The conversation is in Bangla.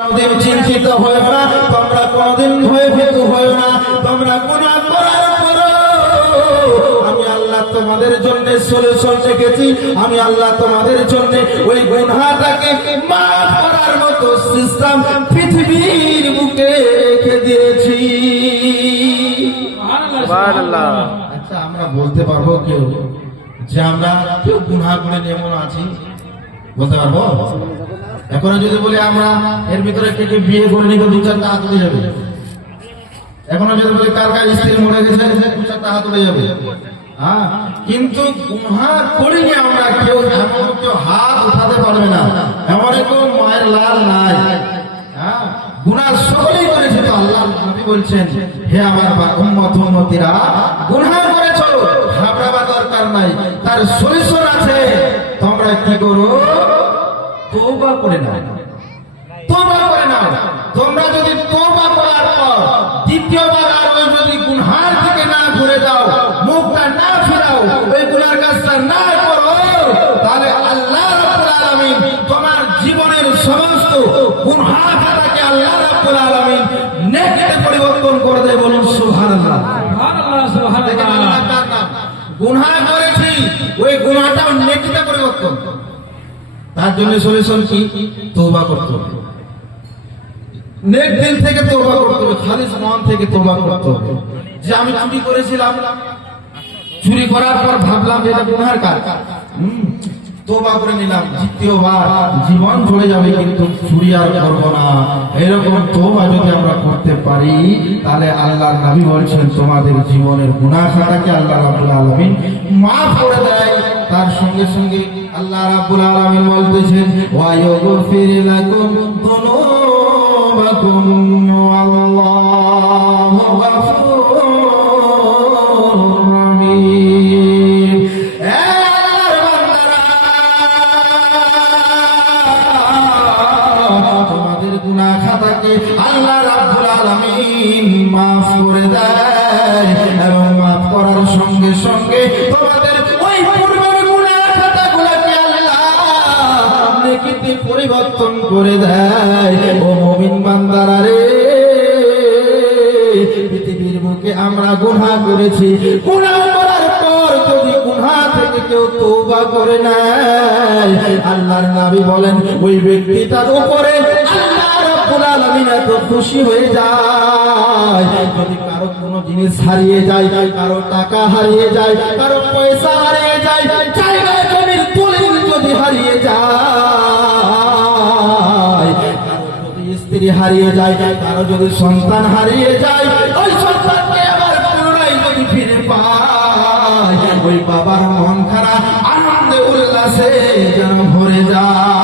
কোনদিন চিন্তিত হয় না, তোমরা কোনদিন ভয়ভীত হয় না। তোমরা গুনাহ করার পরও আমি আল্লাহ তোমাদের জন্য সলিউশন রেখেছি। আমি আল্লাহ তোমাদের জন্য ওই গুনাহটাকে মাফ করার মতো সিস্টেম পৃথিবীর বুকে রেখে দিয়েছি। সুবহানাল্লাহ। আচ্ছা, আমরা বলতে পারবো কেউ যে আমরা কেউ গুনাহ করে এমন আছি? বলতে পারবো? এখন যদি বলি আমরা এর ভিতরে কে কে বিয়ে করে নিবে, দু চারটা হাত উঠে যাবে। এখন যদি বলি কার কার স্ত্রী মরে গেছে, দু চারটা হাত উঠে যাবে। হ্যাঁ, কিন্তু গুনাহ করিনি আমরা কেউ, এমন কেউ হাত উঠাতে পারবে না। এমন কেউ মায়ের লাল নাই। হ্যাঁ, গুনাহ সকলেই করেছে। তো আল্লাহ নবী বলছেন, হে আমার উম্মত উম্মতিরা, গুনাহ করেছো, ঘাবড়াবার দরকার নাই, তার সলিউশন আছে। তোমরা কি করো? তওবা করে নাও, তওবা করে নাও। তোমরা যদি তওবা করার পর দ্বিতীয়বার আর ওই যদি গুনাহের থেকে না ঘুরে যাও, মুখটা না ফিরাও, ওই গুনার কাজটা না করো, তাহলে আল্লাহ রাব্বুল আলামিন তোমার জীবনের সমস্ত গুনাহটাকে আল্লাহ রাব্বুল আলামিন নেকিতে পরিবর্তন করে দেয়। বলুন সুবহানাল্লাহ। সুবহানাল্লাহ, সুবহানাল্লাহ। গুনাহ করেছি, ওই গুনাহটা নেকিতে পরিবর্তন। তার জন্য সলিউশন কি? তওবা করতে হবে, নেক দিল থেকে তওবা করতে হবে, খালিস মন থেকে তওবা করতে হবে। যে আমি চুরি করেছিলাম, চুরি করার পর ভাবলাম যে এটা গুনাহের কাজ, তওবা করে নিলাম, দ্বিতীয়বার জীবন চলে যাবে কিন্তু চুরি আর করব না। এরকম তওবা যদি আমরা করতে পারি, তাহলে আল্লাহর নবী বলছেন তোমাদের জীবনের গুনাহ খাতাকে আল্লাহ রাব্বুল আলামিন মাফ করে দেয়। তার সঙ্গে সঙ্গে আল্লাহ রাব্বুল আলামিন বলতেছেন, ওয়া ইয়াগফির লাকুম যুনুবাকুম ওয়াল্লাহু গফুরুর রহিম। আল্লাহর বান্দারা, তোমাদের গুনাহ খাতাকে আল্লাহ রাব্বুল আলামিন মাফ করে দেয়, এবং মাফ করার সঙ্গে সঙ্গে তোমাদের ওই পরিবর্তন করে দেয়। ও মুমিন বান্দারা রে, পৃথিবীর বুকে আমরা গুনাহ করেছি, গুনাহ করার পর যদি গুনাহ থেকে কেউ তওবা করে নেয়, আল্লাহর নবী বলেন ওই ব্যক্তিটার উপরে আল্লাহ রাব্বুল আলামিন এত খুশি হয়ে যায়। যদি কারো কোনো জিনিস হারিয়ে যায়, কারো টাকা হারিয়ে যায়, কারো পয়সা হারিয়ে যায়, জায়গা জমির দলিল যদি হারিয়ে যায়, কারো যদি স্ত্রী হারিয়ে যায়, কারো যদি সন্তান হারিয়ে যায়, ওই সন্তানকে আবার পুনরায় যদি ফিরে পায়, ওই বাবার মন খানা আনন্দে উল্লাসে যেন ভরে যায়।